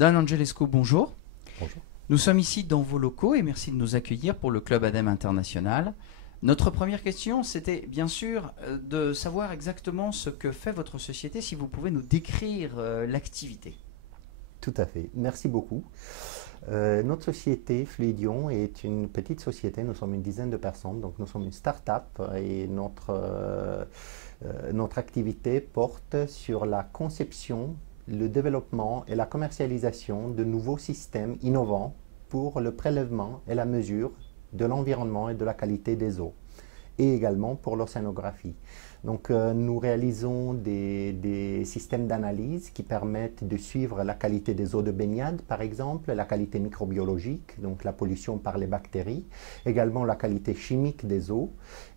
Dan Angelesco, bonjour. Bonjour. Nous sommes ici dans vos locaux et merci de nous accueillir pour le Club ADEME International. Notre première question, c'était bien sûr de savoir exactement ce que fait votre société, si vous pouvez nous décrire l'activité. Tout à fait. Merci beaucoup. Notre société, Fluidion, est une petite société. Nous sommes une dizaine de personnes, donc nous sommes une start-up et notre activité porte sur la conception, le développement et la commercialisation de nouveaux systèmes innovants pour le prélèvement et la mesure de l'environnement et de la qualité des eaux, et également pour l'océanographie. Donc nous réalisons des systèmes d'analyse qui permettent de suivre la qualité des eaux de baignade, par exemple, la qualité microbiologique, donc la pollution par les bactéries, également la qualité chimique des eaux.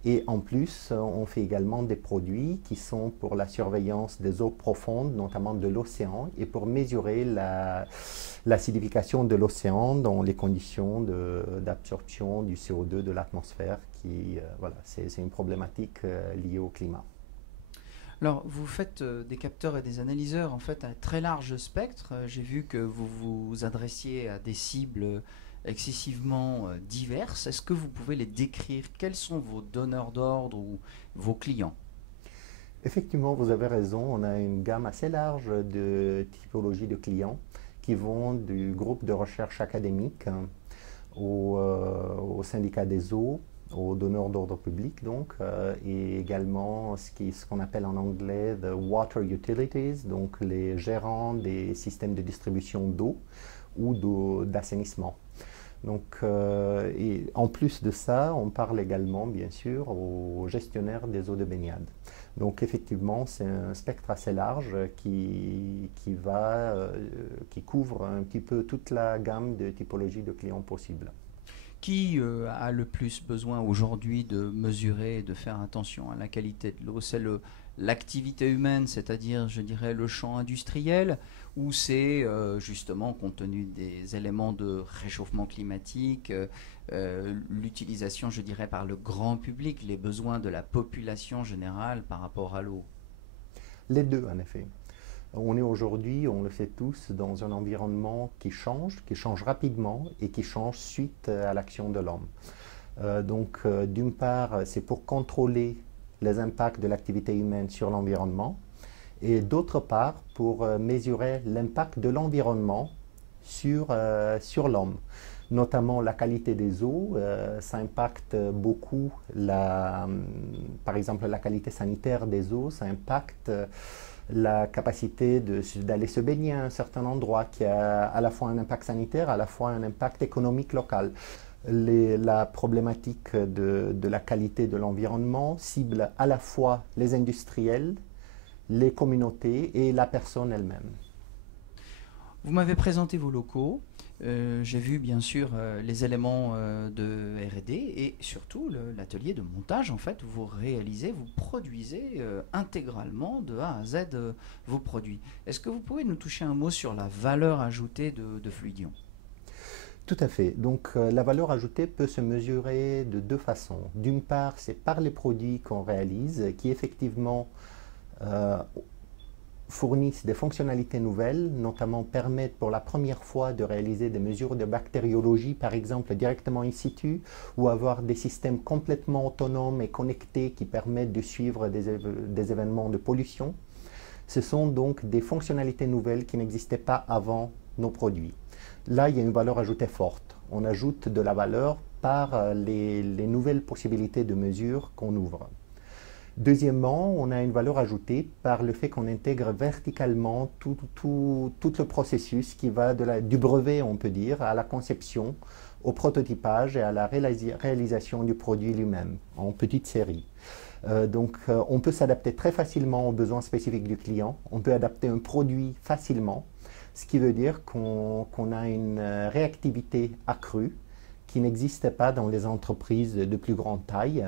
Et en plus, on fait également des produits qui sont pour la surveillance des eaux profondes, notamment de l'océan, et pour mesurer l'acidification de l'océan dans les conditions d'absorption du CO2 de l'atmosphère, voilà, c'est une problématique liée au climat. Alors, vous faites des capteurs et des analyseurs, en fait, à un très large spectre. J'ai vu que vous vous adressiez à des cibles excessivement diverses. Est-ce que vous pouvez les décrire? Quels sont vos donneurs d'ordre ou vos clients? Effectivement, vous avez raison, on a une gamme assez large de typologies de clients qui vont du groupe de recherche académique au syndicat des eaux, aux donneurs d'ordre public donc, et également ce qu'on appelle en anglais the water utilities, donc les gérants des systèmes de distribution d'eau ou d'assainissement. Donc, et en plus de ça, on parle également bien sûr aux gestionnaires des eaux de baignade. Donc effectivement, c'est un spectre assez large qui couvre un petit peu toute la gamme de typologies de clients possibles. Qui a le plus besoin aujourd'hui de mesurer et de faire attention à la qualité de l'eau? C'est l'activité humaine, c'est-à-dire, je dirais, le champ industriel, ou c'est justement, compte tenu des éléments de réchauffement climatique, l'utilisation, je dirais, par le grand public, les besoins de la population générale par rapport à l'eau? Les deux, en effet. On est aujourd'hui, on le sait tous, dans un environnement qui change rapidement et qui change suite à l'action de l'homme. D'une part, c'est pour contrôler les impacts de l'activité humaine sur l'environnement et d'autre part, pour mesurer l'impact de l'environnement sur l'homme. Notamment la qualité des eaux, ça impacte beaucoup, par exemple, la qualité sanitaire des eaux, ça impacte la capacité d'aller se baigner à un certain endroit qui a à la fois un impact sanitaire, à la fois un impact économique local. La problématique de la qualité de l'environnement cible à la fois les industriels, les communautés et la personne elle-même. Vous m'avez présenté vos locaux. J'ai vu bien sûr les éléments de R&D et surtout l'atelier de montage. En fait, vous réalisez, vous produisez intégralement de A à Z vos produits. Est-ce que vous pouvez nous toucher un mot sur la valeur ajoutée de Fluidion? Tout à fait. Donc la valeur ajoutée peut se mesurer de deux façons. D'une part, c'est par les produits qu'on réalise qui effectivement fournissent des fonctionnalités nouvelles, notamment permettent pour la première fois de réaliser des mesures de bactériologie, par exemple directement in situ, ou avoir des systèmes complètement autonomes et connectés qui permettent de suivre des événements de pollution. Ce sont donc des fonctionnalités nouvelles qui n'existaient pas avant nos produits. Là, il y a une valeur ajoutée forte. On ajoute de la valeur par les nouvelles possibilités de mesure qu'on ouvre. Deuxièmement, on a une valeur ajoutée par le fait qu'on intègre verticalement tout le processus qui va du brevet, on peut dire, à la conception, au prototypage et à la réalisation du produit lui-même en petite série. On peut s'adapter très facilement aux besoins spécifiques du client. On peut adapter un produit facilement, ce qui veut dire qu'on a une réactivité accrue qui n'existe pas dans les entreprises de plus grande taille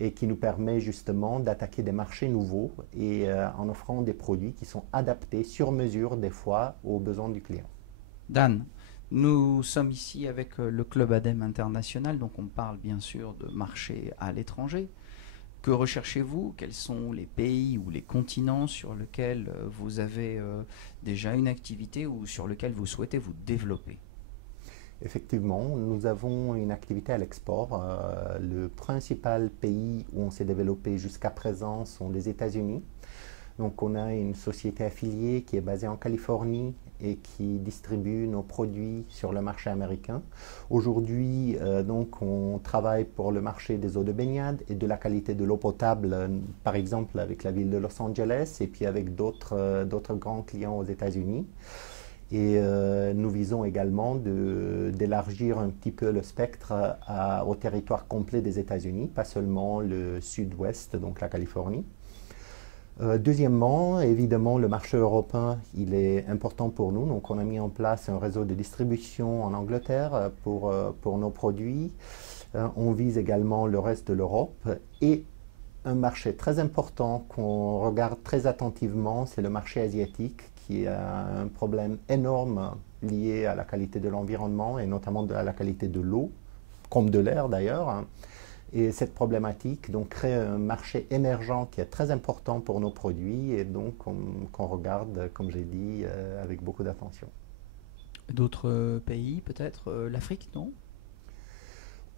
et qui nous permet justement d'attaquer des marchés nouveaux et en offrant des produits qui sont adaptés sur mesure des fois aux besoins du client. Dan, nous sommes ici avec le Club ADEME International, donc on parle bien sûr de marché à l'étranger. Que recherchez-vous? Quels sont les pays ou les continents sur lesquels vous avez déjà une activité ou sur lesquels vous souhaitez vous développer? Effectivement, nous avons une activité à l'export. Le principal pays où on s'est développé jusqu'à présent sont les États-Unis. Donc on a une société affiliée qui est basée en Californie et qui distribue nos produits sur le marché américain. Aujourd'hui, donc on travaille pour le marché des eaux de baignade et de la qualité de l'eau potable, par exemple avec la ville de Los Angeles et puis avec d'autres grands clients aux États-Unis. Et nous visons également d'élargir un petit peu le spectre au territoire complet des États-Unis, pas seulement le sud-ouest, donc la Californie. Deuxièmement, évidemment, le marché européen, il est important pour nous. Donc, on a mis en place un réseau de distribution en Angleterre pour nos produits. On vise également le reste de l'Europe. Et un marché très important qu'on regarde très attentivement, c'est le marché asiatique, qui a un problème énorme lié à la qualité de l'environnement et notamment à la qualité de l'eau, comme de l'air d'ailleurs. Et cette problématique donc, crée un marché émergent qui est très important pour nos produits et donc qu'on regarde, comme j'ai dit, avec beaucoup d'attention. D'autres pays peut-être? L'Afrique, non?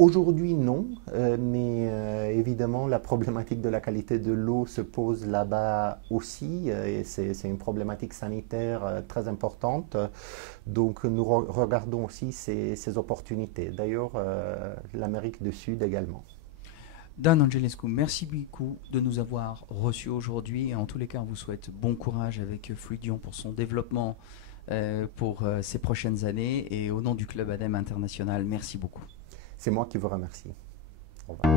Aujourd'hui, non, mais évidemment, la problématique de la qualité de l'eau se pose là-bas aussi, et c'est une problématique sanitaire très importante. Donc, nous regardons aussi ces opportunités. D'ailleurs, l'Amérique du Sud également. Dan Angelescu, merci beaucoup de nous avoir reçus aujourd'hui. Et en tous les cas, on vous souhaite bon courage avec Fluidion pour son développement pour ces prochaines années. Et au nom du Club ADEME International, merci beaucoup. C'est moi qui vous remercie. Au revoir.